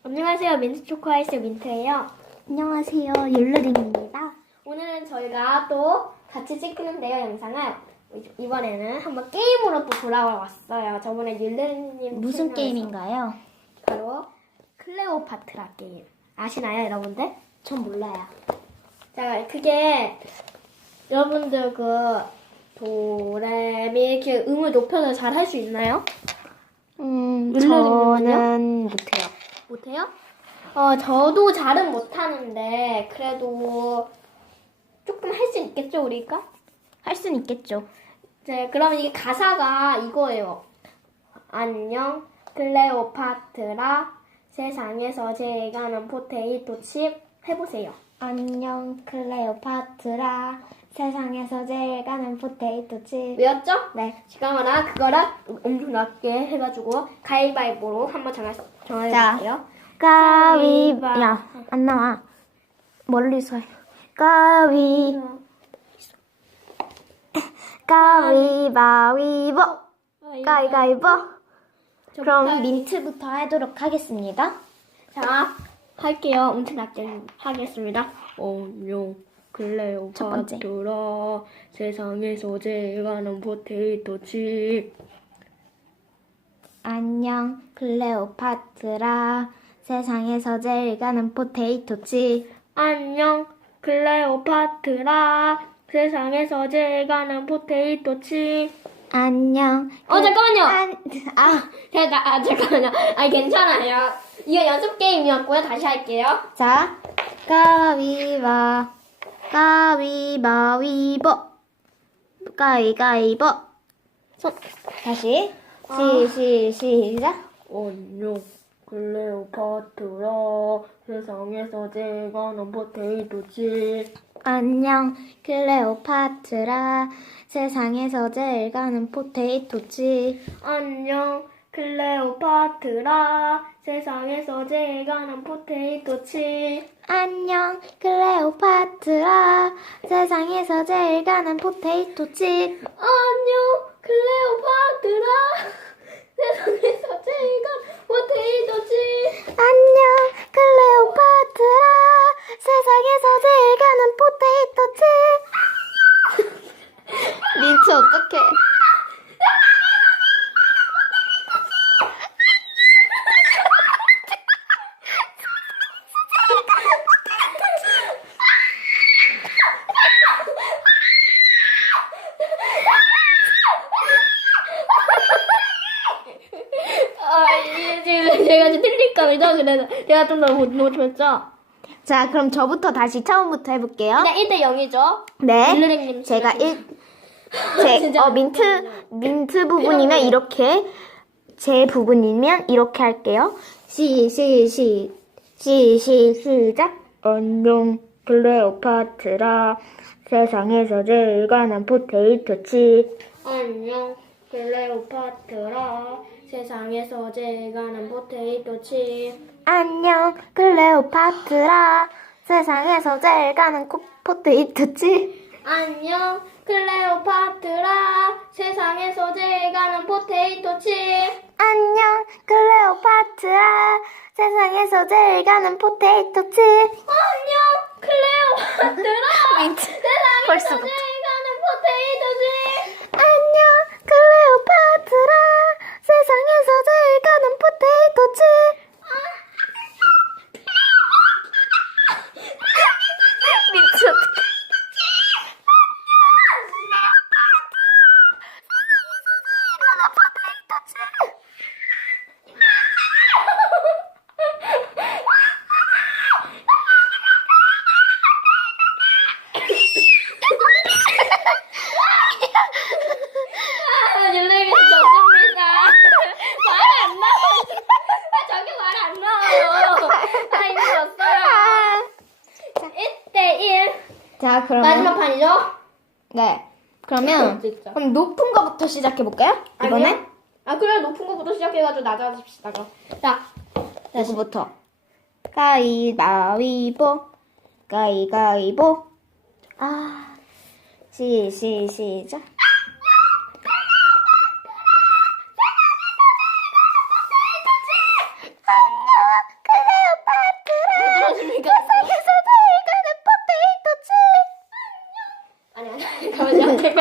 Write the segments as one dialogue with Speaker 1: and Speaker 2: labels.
Speaker 1: 안녕하세요. 민트초코아이스 민트예요.
Speaker 2: 안녕하세요. 율루림입니다.
Speaker 1: 오늘은 저희가 또 같이 찍는데요, 영상을. 이번에는 한번 게임으로 또 돌아왔어요. 저번에 율루님
Speaker 2: 무슨 게임인가요?
Speaker 1: 바로 클레오파트라 게임. 아시나요, 여러분들?
Speaker 2: 전 몰라요.
Speaker 1: 자, 그게 여러분들 도레미 이렇게 음을 높여서 잘 할 수 있나요?
Speaker 2: 저는 못해요.
Speaker 1: 못해요? 저도 잘은 못하는데 그래도 조금 할 수 있겠죠, 우리가?
Speaker 2: 할 수는 있겠죠.
Speaker 1: 네, 그럼 이게 가사가 이거예요. 안녕, 클레오파트라, 세상에서 제일 가는 포테이토 칩 해보세요.
Speaker 2: 안녕, 클레오파트라. 세상에서 제일 가는 포테이토 칩.
Speaker 1: 외웠죠?
Speaker 2: 네.
Speaker 1: 잠깐만, 그거를 엄청 낮게 해가지고 가위바위보로 한번 정해볼게요.
Speaker 2: 가위바. 야, 안 나와. 멀리서 해. 가위바위보. 가위바위보. 그럼 민트부터 하도록 하겠습니다.
Speaker 1: 자, 할게요. 엄청 낮게 하겠습니다. 안녕, 클레오파트라, 세상에서 제일 가는 포테이토 칩.
Speaker 2: 안녕, 클레오파트라. 세상에서 제일 가는 포테이토 칩.
Speaker 1: 안녕, 클레오파트라, 세상에서 제일 가는 포테이토 칩.
Speaker 2: 안녕.
Speaker 1: 잠깐만요. 잠깐만요. 아니, 괜찮아요. 이거 연습 게임이었고요. 다시 할게요.
Speaker 2: 자, 가위바위보. 가위바위보. 다시. 시작.
Speaker 1: 안녕, 클레오파트라, 세상에서 제일 가는 포테이토 칩.
Speaker 2: 안녕, 클레오파트라. 세상에서 제일 가는 포테이토 칩.
Speaker 1: 안녕, 클레오파트라, 세상에서 제일 가는 포테이토 칩.
Speaker 2: 안녕, 클레오파트라. 세상에서 제일 가는 포테이토 칩.
Speaker 1: 안녕, 클레오파트라, 세상에서 제일 가는 포테이토 칩.
Speaker 2: 안녕, 클레오파트라. 세상에서 제일 가는 포테이토 칩. 민트 어떡해?
Speaker 1: 이게 지금 제가 지금 틀릴까봐 그래서 제가 좀 더 못했죠?
Speaker 2: 자, 그럼 저부터 다시 처음부터 해볼게요.
Speaker 1: 일단 1대 0이죠?
Speaker 2: 네.
Speaker 1: 율루랭님
Speaker 2: 제가
Speaker 1: 진짜
Speaker 2: 민트 부분이면 이렇게, 제 부분이면 이렇게 할게요. 시작. 안녕, 클레오파트라. 세상에서 제일 가는 포테이토 칩.
Speaker 1: 안녕, 클레오파트라, 세상에서 제일 가는 포테이토 칩.
Speaker 2: 안녕, 클레오파트라. 세상에서 제일 가는 포테이토 칩.
Speaker 1: 안녕, 클레오파트라, 세상에서 제일 가는 포테이토 칩.
Speaker 2: 안녕, 클레오파트라. 세상에서 제일 가는 포테이토 칩.
Speaker 1: 안녕, 클레오파트라,
Speaker 2: 민트,
Speaker 1: 세상에서
Speaker 2: 벌써부터.
Speaker 1: 제일 가는 포테이토 칩.
Speaker 2: 안녕, 클레오파트라. 세상에서 제일 가는 포테이토 칩. 민트 어떡해.
Speaker 1: 율루랭이 좋습니다. 말 안 나와요. 저기 말 안 나와요. 다 힘들었어요. 1대 1.
Speaker 2: 자, 그러면.
Speaker 1: 마지막 판이죠?
Speaker 2: 네. 그러면
Speaker 1: 진짜.
Speaker 2: 그럼 높은 거부터 시작해 볼까요? 이번엔
Speaker 1: 아니요? 그래, 높은 거부터 시작해가지고 낮아집시다. 그럼. 자,
Speaker 2: 누구부터? 가위바위보. 가위바위보. 시작. 안녕, 그래.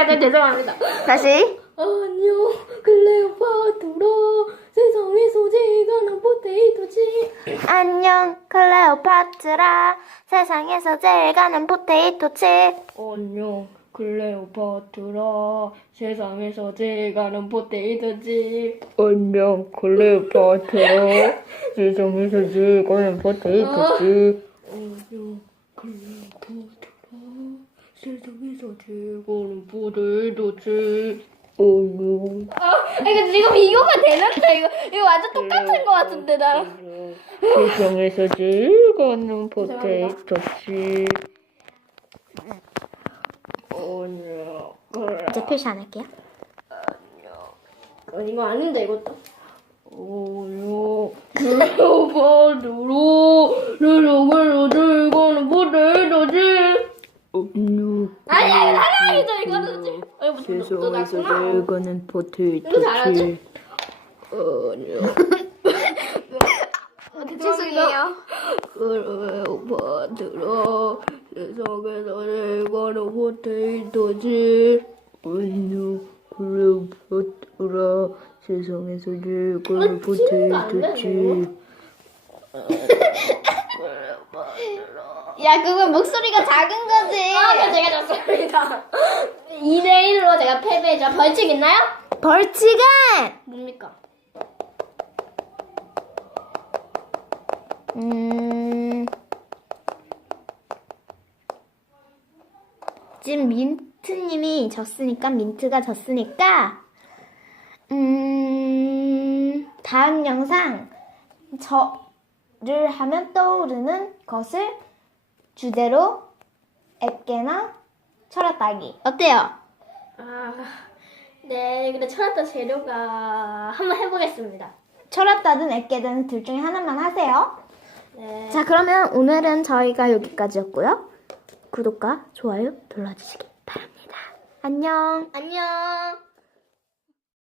Speaker 1: 네, 죄송합니다.
Speaker 2: 다시.
Speaker 1: 안녕, 클레오파트라. 세상에서 제일 가는 포테이토지.
Speaker 2: 안녕, 클레오파트라. 세상에서 제일 가는 포테이토 칩.
Speaker 1: 안녕, 클레오파트라. 세상에서 제일 가는 포테이토지.
Speaker 2: 안녕, 클레오파트라. 세상에서 제일 가는 포테이토 칩.
Speaker 1: 안녕, 클레오파트라. 세상에서 제일 가는 포테이토지.
Speaker 2: 안녕.
Speaker 1: 이거 지금 이거가 되는데 이거 완전 똑같은 거 같은데 나랑.
Speaker 2: 세상에서 제일 가는 포테이토 칩.
Speaker 1: 안녕,
Speaker 2: 이제 표시 안 할게요.
Speaker 1: 이거 아닌데 이것도. 안녕, 클레오파트라. 세상에서 제일 가는 포테이토지.
Speaker 2: 안녕.
Speaker 1: 아니야, 사랑이죠 이거는.
Speaker 2: 세상에서 제일 가는 포테이토
Speaker 1: 이거 잘하지?
Speaker 2: 칩.
Speaker 1: 죄송해요. 클레오파트라. 세상에서 제일 가는 포테이토지.
Speaker 2: 안녕, 클레오파트라. 세상에서 제일 가는 포테이토 칩.
Speaker 1: 야, 그건 목소리가 작은 거지. 아, 제가 졌습니다. 2대1로 제가 패배죠. 벌칙 있나요?
Speaker 2: 벌칙은
Speaker 1: 뭡니까?
Speaker 2: 지금 민트님이 졌으니까 민트가 졌으니까 다음 영상 저를 하면 떠오르는 것을 주제로 앱게나 철학 따기 어때요?
Speaker 1: 아, 네, 근데 철학도 재료가 한번 해보겠습니다.
Speaker 2: 철학 따든 앱게든 둘 중에 하나만 하세요.
Speaker 1: 네.
Speaker 2: 자, 그러면 오늘은 저희가 여기까지였고요. 구독과 좋아요 눌러주시기 바랍니다. 안녕.
Speaker 1: 안녕.